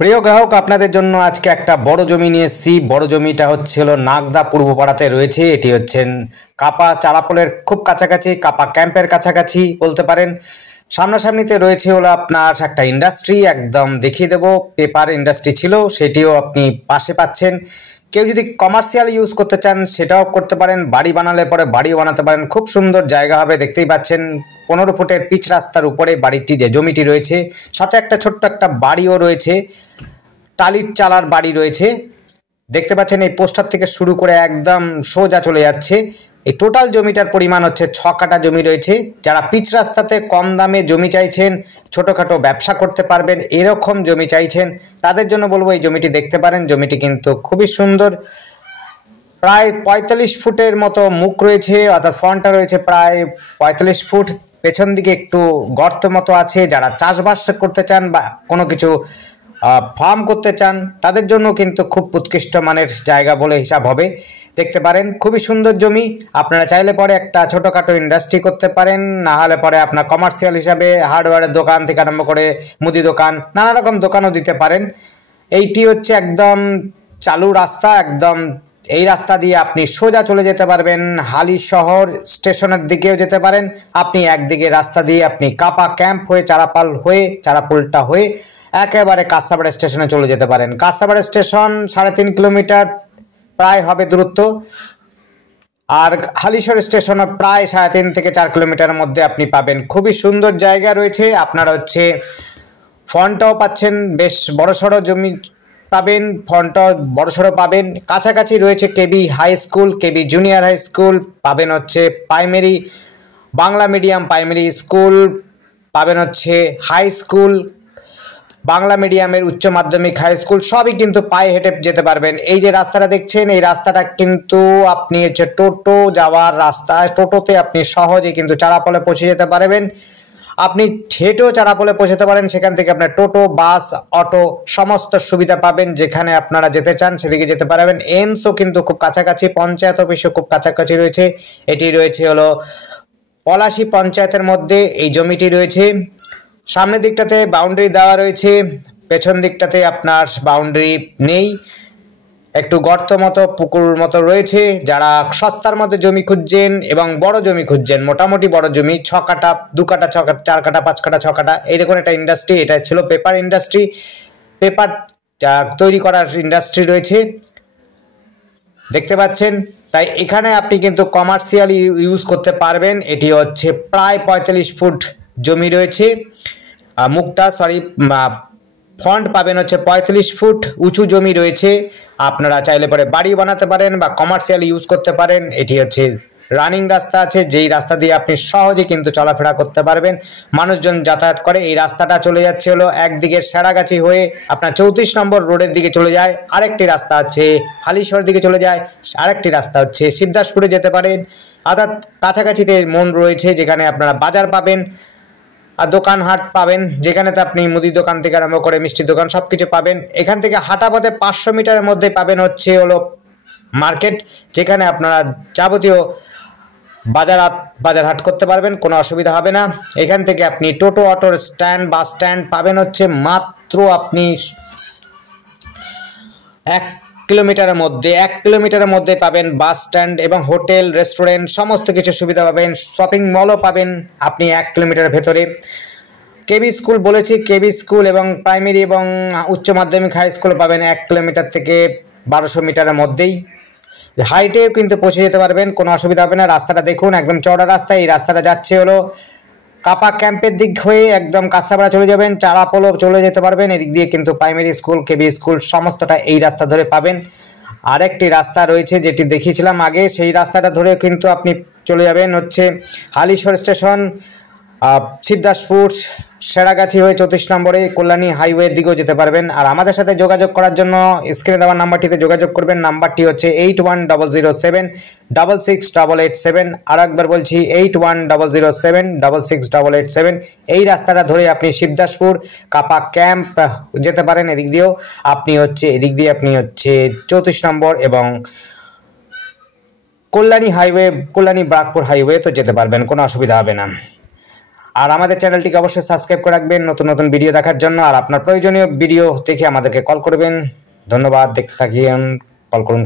প্রিয় গ্রাহক, আপনাদের জন্য আজকে একটা বড় জমি নিয়ে এসেছি। বড় জমিটা হলো নাগদা পূর্বপাড়াতে রয়েছে। এটি হচ্ছেন কাপা চারাপোলের খুব কাছাকাছি, কাপা ক্যাম্পের কাছাকাছি বলতে পারেন। সামনাসামনিতে রয়েছে আপনার একটা ইন্ডাস্ট্রি, একদম দেখিয়ে দেবো। পেপার ইন্ডাস্ট্রি ছিল, সেটিও আপনি পাশে পাচ্ছেন। কেউ যদি কমার্শিয়াল ইউজ করতে চান সেটাও করতে পারেন। বাড়ি বানালে পরে বাড়িও বানাতে পারেন। খুব সুন্দর জায়গা হবে, দেখতেই পাচ্ছেন। 15 ফুটের পিচ রাস্তার উপরে বাড়িটি, যে জমিটি রয়েছে, সাথে একটা ছোট্ট একটা বাড়িও রয়েছে, টালির চালার বাড়ি রয়েছে। দেখতে পাচ্ছেন এই পোস্টার থেকে শুরু করে একদম সোজা চলে যাচ্ছে। এই টোটাল জমিটার পরিমাণ হচ্ছে 6 কাঠা জমি রয়েছে। যারা পিচ রাস্তাতে কম দামে জমি চাইছেন, ছোটোখাটো ব্যবসা করতে পারবেন, এরকম জমি চাইছেন, তাদের জন্য বলবো এই জমিটি দেখতে পারেন। জমিটি কিন্তু খুবই সুন্দর। প্রায় 45 ফুটের মতো মুখ রয়েছে, অর্থাৎ ফ্রন্টটা রয়েছে প্রায় 45 ফুট। পেছন দিকে একটু গর্ত মতো আছে। যারা চাষবাস করতে চান বা কোনো কিছু ফার্ম করতে চান, তাদের জন্য কিন্তু খুব উৎকৃষ্ট মানের জায়গা বলে হিসাব হবে। দেখতে পারেন খুবই সুন্দর জমি। আপনারা চাইলে পরে একটা ছোটোখাটো ইন্ডাস্ট্রি করতে পারেন, না হলে পরে আপনার কমার্শিয়াল হিসাবে হার্ডওয়্যারের দোকান থেকে আরম্ভ করে মুদি দোকান, নানা রকম দোকানও দিতে পারেন। এইটি হচ্ছে একদম চালু রাস্তা। একদম এই রাস্তা দিয়ে আপনি সোজা চলে যেতে পারবেন হালি শহর স্টেশনের দিকেও যেতে পারেন। আপনি একদিকে রাস্তা দিয়ে আপনি কাপা ক্যাম্প হয়ে চারাপোলটা হয়ে একেবারে কাঁসাপাড়া স্টেশনে চলে যেতে পারেন। কাঁসাপাড়া স্টেশন 3.5 কিলোমিটার প্রায় হবে দূরত্ব, আর হালিশহর স্টেশনে প্রায় 3.5 থেকে 4 কিলোমিটারের মধ্যে আপনি পাবেন। খুবই সুন্দর জায়গা রয়েছে। আপনারা ফ্রন্টটাও পাচ্ছেন, বেশ বড়সড় জমি পাবেন, ফ্রন্টটাও বড়সড় পাবেন। কাছাকাছি রয়েছে কেবি হাই স্কুল, কেবি জুনিয়র হাই স্কুল পাবেন, primary Bangla medium primary school পাবেন, হাই স্কুল বাংলা মিডিয়ামের উচ্চ মাধ্যমিক হাই স্কুল, সবই কিন্তু পায়ে হেঁটে যেতে পারবেন। এই যে রাস্তাটা দেখছেন, এই রাস্তাটা কিন্তু আপনি টোটো যাওয়ার রাস্তা। টোটোতে আপনি সহজে কিন্তু চারাপোলে পৌঁছে যেতে পারবেন। আপনি হেঁটেও চারাপোলে পৌঁছতে পারেন। সেখান থেকে আপনার টোটো, বাস, অটো সমস্ত সুবিধা পাবেন। যেখানে আপনারা যেতে চান সেদিকে যেতে পারবেন। এমসও কিন্তু খুব কাছাকাছি, পঞ্চায়েত অফিসও খুব কাছাকাছি রয়েছে। এটি রয়েছে পলাশী পঞ্চায়েতের মধ্যে এই জমিটি রয়েছে। সামনের দিকটাতে বাউন্ডারি দেওয়া রয়েছে, পেছন দিকটাতে আপনার বাউন্ডারি নেই। একটু গর্ত মতো, পুকুর মতো রয়েছে। যারা সস্তার মধ্যে জমি খুঁজছেন এবং বড় জমি খুঁজছেন, মোটামুটি বড় জমি, 6 কাঠা, 2 কাঠা, 6 কাঠা, 4 কাঠা, 5 কাঠা, 6 কাঠা, এইরকম একটা ইন্ডাস্ট্রি। এটা ছিল পেপার ইন্ডাস্ট্রি, পেপার তৈরি করার ইন্ডাস্ট্রি রয়েছে, দেখতে পাচ্ছেন। তাই এখানে আপনি কিন্তু কমার্শিয়াল ইউজ করতে পারবেন। এটি প্রায় 45 ফুট জমি রয়েছে। ফ্রন্ট পাবেন 35 ফুট উঁচু জমি রয়েছে। আপনারা চাইলে পরে বাড়ি বানাতে পারেন বা কমার্শিয়াল ইউজ করতে পারেন। এটি রানিং রাস্তা আছে, যেই রাস্তা দিয়ে আপনি সহজে কিন্তু চলাফেরা করতে পারবেন। মানুষজন যাতায়াত করে। এই রাস্তাটা চলে যাচ্ছে একদিকে সেরাগাছি হয়ে আপনার 34 নম্বর রোডের দিকে চলে যায়। আরেকটি রাস্তা আছে হালিশহর দিকে চলে যায়। আরেকটি রাস্তা শিবদাসপুরে যেতে পারেন। অর্থাৎ কাছাকাছিতে মন রয়েছে, যেখানে আপনারা বাজার পাবেন আর দোকান হাট পাবেন, যেখানেতে আপনি মুদি দোকান থেকে আরম্ভ করে মিষ্টির দোকান সবকিছু পাবেন। এখান থেকে হাঁটা পথে 500 মিটারের মধ্যে পাবেন মার্কেট, যেখানে আপনারা যাবতীয় বাজার হাট করতে পারবেন, কোনো অসুবিধা হবে না। এখান থেকে আপনি টোটো, অটোর স্ট্যান্ড, বাস স্ট্যান্ড পাবেন মাত্র আপনি 1 কিলোমিটারের মধ্যে পাবেন বাস স্ট্যান্ড এবং হোটেল, রেস্টুরেন্ট সমস্ত কিছু সুবিধা পাবেন। শপিং মলও পাবেন আপনি 1 কিলোমিটারের ভেতরে। কেবি স্কুল বলেছি, কেবি স্কুল এবং প্রাইমারি এবং উচ্চ মাধ্যমিক হাই স্কুল পাবেন 1 কিলোমিটার থেকে 1200 মিটারের মধ্যেই। হাইটেও কিন্তু পৌঁছে যেতে পারবেন, কোনো অসুবিধা হবে না। রাস্তাটা দেখুন, একদম চওড়া রাস্তা। এই রাস্তাটা যাচ্ছে কাপা ক্যাম্পের দিক হয়ে একদম কাঁসাপাড়া চলে যাবেন, চারাপোলও চলে যেতে পারবেন। এদিক দিয়ে কিন্তু প্রাইমারি স্কুল, কেবি স্কুল সমস্তটা এই রাস্তা ধরে পাবেন। আরেকটি রাস্তা রয়েছে যেটি দেখিয়েছিলাম আগে, সেই রাস্তাটা ধরে কিন্তু আপনি চলে যাবেন হালিশহর স্টেশন, শিবদাসপুর, সেরাগাছি হয়ে 34 নম্বরে কল্যাণী হাইওয়ের দিকেও যেতে পারবেন। আর আমাদের সাথে যোগাযোগ করার জন্য স্ক্রিনে দেওয়া নাম্বারটিতে যোগাযোগ করবেন। নাম্বারটি 8100766887। আর একবার বলছি 8100766887। এই রাস্তাটা ধরে আপনি শিবদাসপুর, কাপা ক্যাম্প যেতে পারেন। এদিক দিয়েও আপনি 34 নম্বর এবং কল্যাণী ব্রাকপুর হাইওয়ে তো যেতে পারবেন, কোনো অসুবিধা হবে না। আর আমাদের চ্যানেলটিকে অবশ্যই সাবস্ক্রাইব করে রাখবেন নতুন নতুন ভিডিও দেখার জন্য। আর আপনার প্রয়োজনীয় ভিডিও দেখে আমাদেরকে কল করবেন। ধন্যবাদ, দেখতে থাকুন, কল করুন।